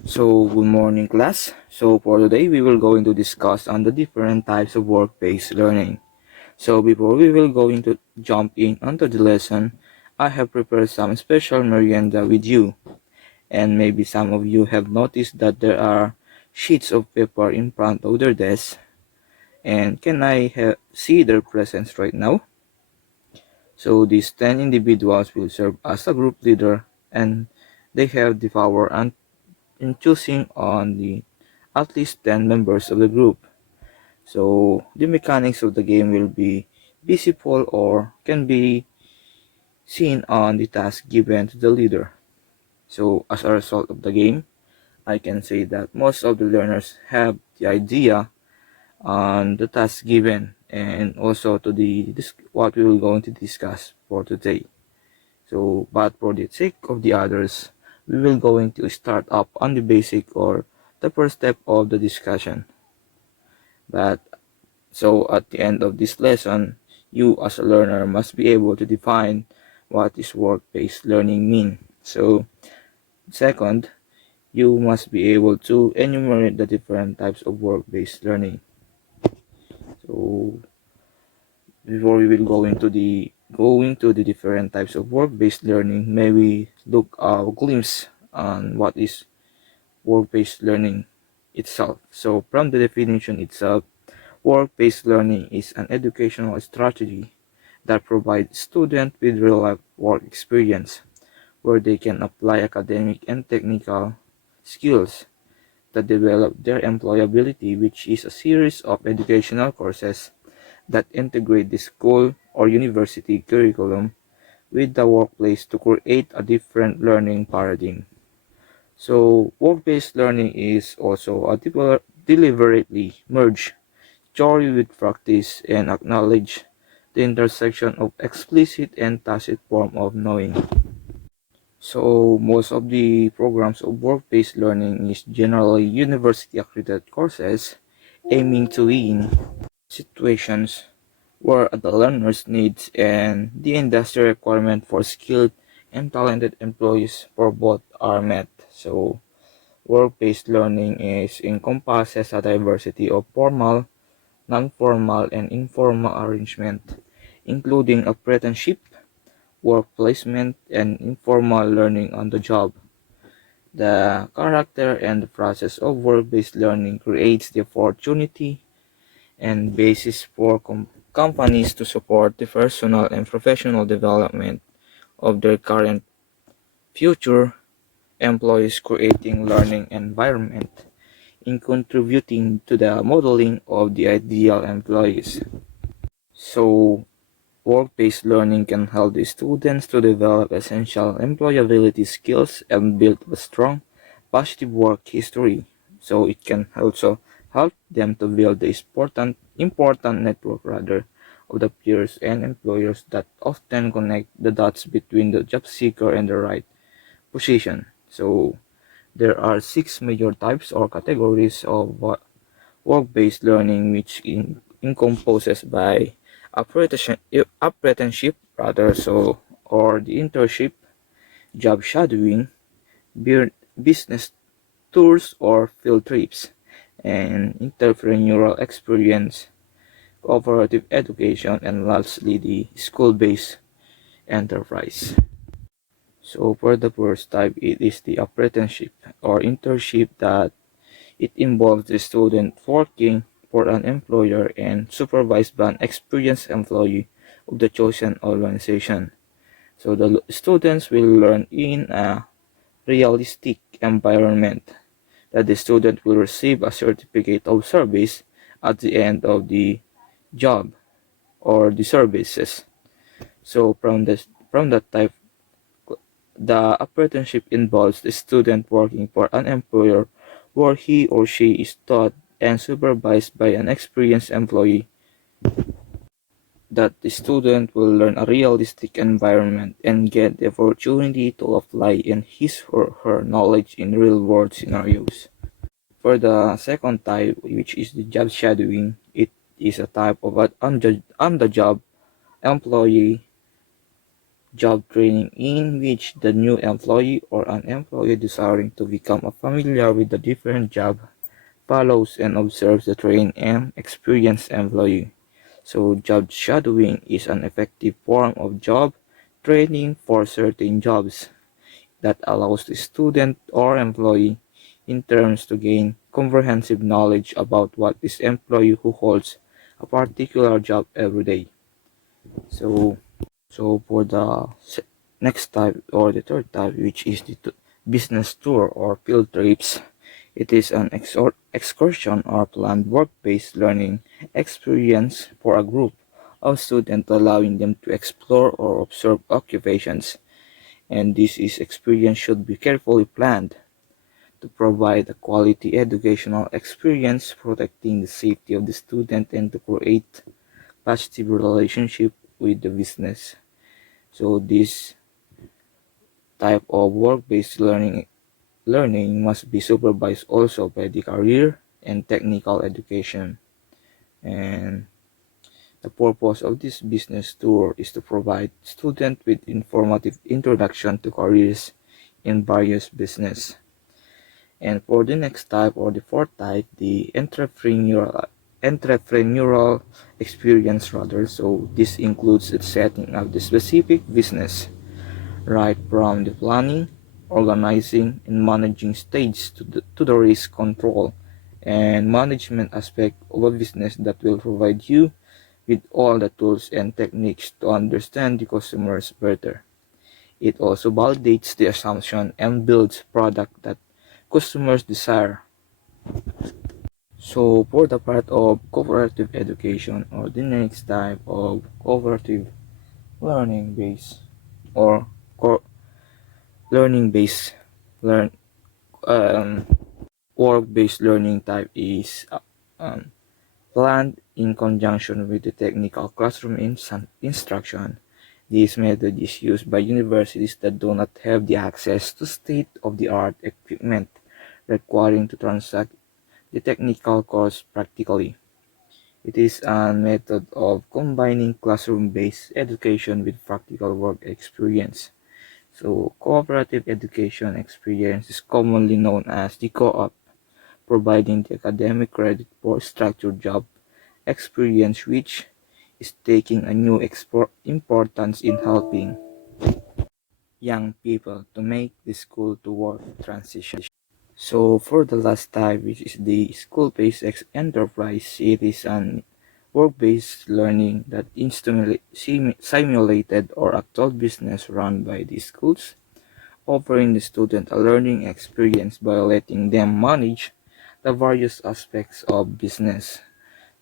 Good morning class. For today we will going to discuss on the different types of work-based learning. Before we will going to jump in onto the lesson, I have prepared some special merienda with you. And maybe some of you have noticed that there are sheets of paper in front of their desk. And can I see their presence right now? These 10 individuals will serve as a group leader, and they have the power and in choosing on the at least 10 members of the group. The mechanics of the game will be visible or can be seen on the task given to the leader. As a result of the game, I can say that most of the learners have the idea on the task given and also to the what we will going to discuss for today. But for the sake of the others, we will going to start up on the basic or the first step of the discussion. But at the end of this lesson, you as a learner must be able to define what is work-based learning mean. Second, you must be able to enumerate the different types of work-based learning. So before we will go into the different types of work-based learning, may we look a glimpse on what is work-based learning itself. So from the definition itself, work-based learning is an educational strategy that provides students with real-life work experience where they can apply academic and technical skills that develop their employability, which is a series of educational courses that integrate the school or university curriculum with the workplace to create a different learning paradigm. Work-based learning is also a deliberately merge theory with practice and acknowledge the intersection of explicit and tacit form of knowing. Most of the programs of work-based learning is generally university accredited courses aiming to win situations where the learner's needs and the industry requirement for skilled and talented employees for both are met. Work-based learning is encompasses a diversity of formal, non-formal, and informal arrangement, including apprenticeship, work placement, and informal learning on the job. The character and the process of work-based learning creates the opportunity and basis for companies to support the personal and professional development of their current future employees, creating learning environment in contributing to the modeling of the ideal employees. So, work-based learning can help the students to develop essential employability skills and build a strong, positive work history. It can also help them to build the important network rather of the peers and employers that often connect the dots between the job seeker and the right position. There are six major types or categories of work-based learning, which encompasses by apprenticeship or the internship, job shadowing, business tours or field trips, and entrepreneurial experience, cooperative education, and lastly the school-based enterprise. For the first type, it is the apprenticeship or internship that it involves the student working for an employer and supervised by an experienced employee of the chosen organization. The students will learn in a realistic environment that the student will receive a certificate of service at the end of the job or the services. From that type, the apprenticeship involves the student working for an employer where he or she is taught and supervised by an experienced employee, that the student will learn a realistic environment and get the opportunity to apply in his or her knowledge in real-world scenarios. For the second type, which is the job shadowing, it is a type of an on-the-job employee job training in which the new employee or an employee desiring to become familiar with the different job follows and observes the trained and experienced employee. So job shadowing is an effective form of job training for certain jobs that allows the student or employee in terms to gain comprehensive knowledge about what this employee who holds a particular job every day. So for the next type or the third type, which is the business tour or field trips, it is an excursion or planned work-based learning experience for a group of students, allowing them to explore or observe occupations. And this is experience should be carefully planned to provide a quality educational experience, protecting the safety of the student and to create positive relationship with the business. So this type of work-based learning must be supervised also by the career and technical education. And the purpose of this business tour is to provide students with informative introduction to careers in various business. And for the next type or the fourth type, the entrepreneurial experience rather. So this includes the setting of the specific business right from the planning, organizing, and managing stage to the risk control and management aspect of a business that will provide you with all the tools and techniques to understand the customers better. It also validates the assumption and builds product that customers desire. So for the part of cooperative education or the next type of cooperative learning base or co- learning base learn um, work-based learning type is planned in conjunction with the technical classroom instruction. This method is used by universities that do not have the access to state-of-the-art equipment requiring to transact the technical course practically. It is a method of combining classroom-based education with practical work experience. So, cooperative education experience is commonly known as the co-op, providing the academic credit for structured job experience which is taking a new importance in helping young people to make the school to work transition. So for the last type, which is the school-based enterprise, it is an work-based learning that is simulated or actual business run by the schools, offering the student a learning experience by letting them manage the various aspects of business.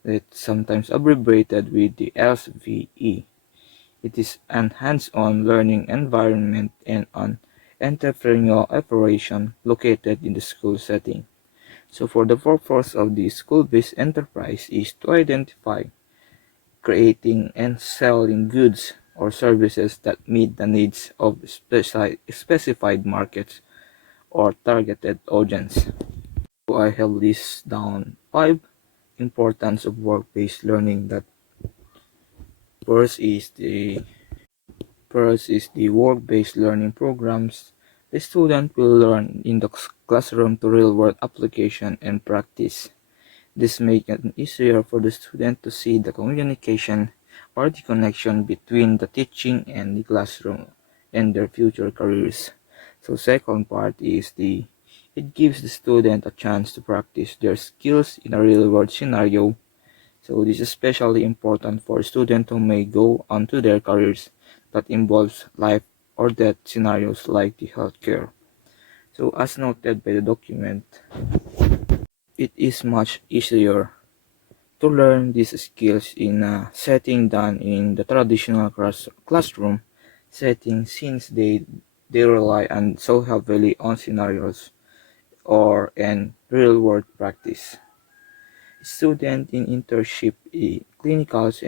It's sometimes abbreviated with the SVE. It is an hands-on learning environment and an entrepreneurial operation located in the school setting. So for the purpose of the school-based enterprise is to identify, creating, and selling goods or services that meet the needs of specified markets or targeted audience. So I have listed down 5 importance of work-based learning. That first is the work-based learning programs. The student will learn in the classroom to real-world application and practice. This makes it easier for the student to see the communication or the connection between the teaching and the classroom and their future careers. So second part is it gives the student a chance to practice their skills in a real-world scenario. So this is especially important for students who may go on to their careers that involves life or death scenarios like the healthcare. So as noted by the document, it is much easier to learn these skills in a setting than in the traditional classroom setting since they rely on so heavily on scenarios or in real world practice. Students in internship, clinicals,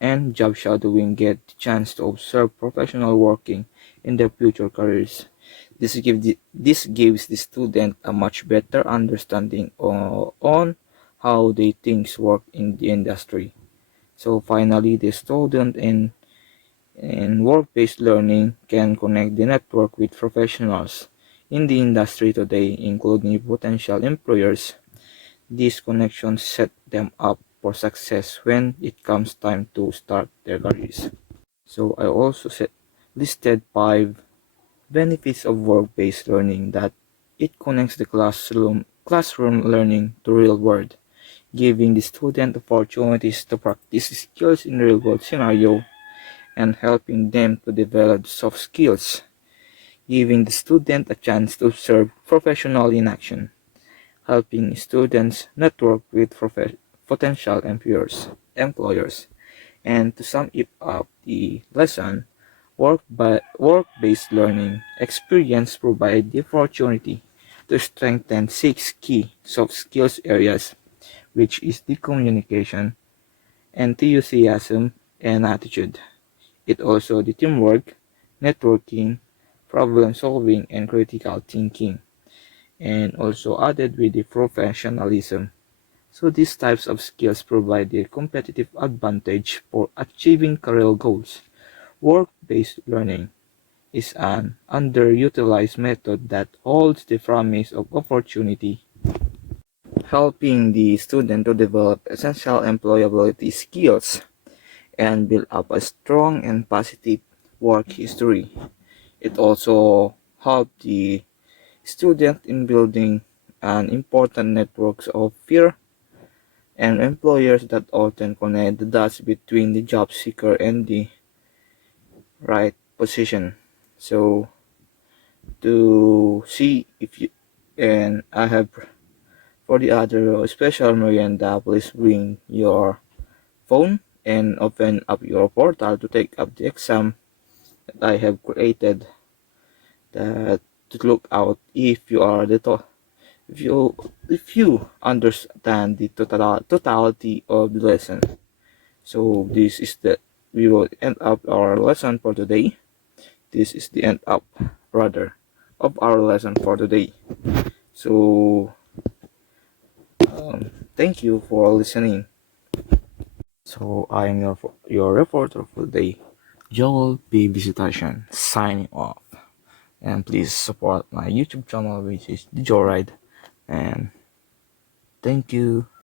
and job shadowing get the chance to observe professional working in their future careers. This gives the student a much better understanding on how they things work in the industry. So finally, the student And work-based learning can connect the network with professionals in the industry today, including potential employers. These connections set them up for success when it comes time to start their careers. So I also listed 5 benefits of work-based learning: that it connects the classroom learning to real world, giving the student opportunities to practice skills in real world scenario and helping them to develop soft skills, giving the student a chance to serve professionally in action, helping students network with potential employers. And to sum it up the lesson, work-based learning experience provide the opportunity to strengthen 6 key soft skills areas, which is the communication, enthusiasm, and attitude. It also the teamwork, networking, problem solving, and critical thinking, and also added with the professionalism. So these types of skills provide a competitive advantage for achieving career goals. Work-based learning is an underutilized method that holds the promise of opportunity, helping the student to develop essential employability skills and build up a strong and positive work history. It also helps the student in building an important networks of peer and employers that often connect the dots between the job seeker and the right position. So to see if you and I have for the other special merienda, please bring your phone and open up your portal to take up the exam that I have created, that to look out if you are if you understand the totality of the lesson. So this is the we will end up our lesson for today. This is the end up rather of our lesson for today. So thank you for listening. So I am your reporter for the day, Joel P. Visitation, signing off. And please support my YouTube channel, which is the Joyride. And thank you.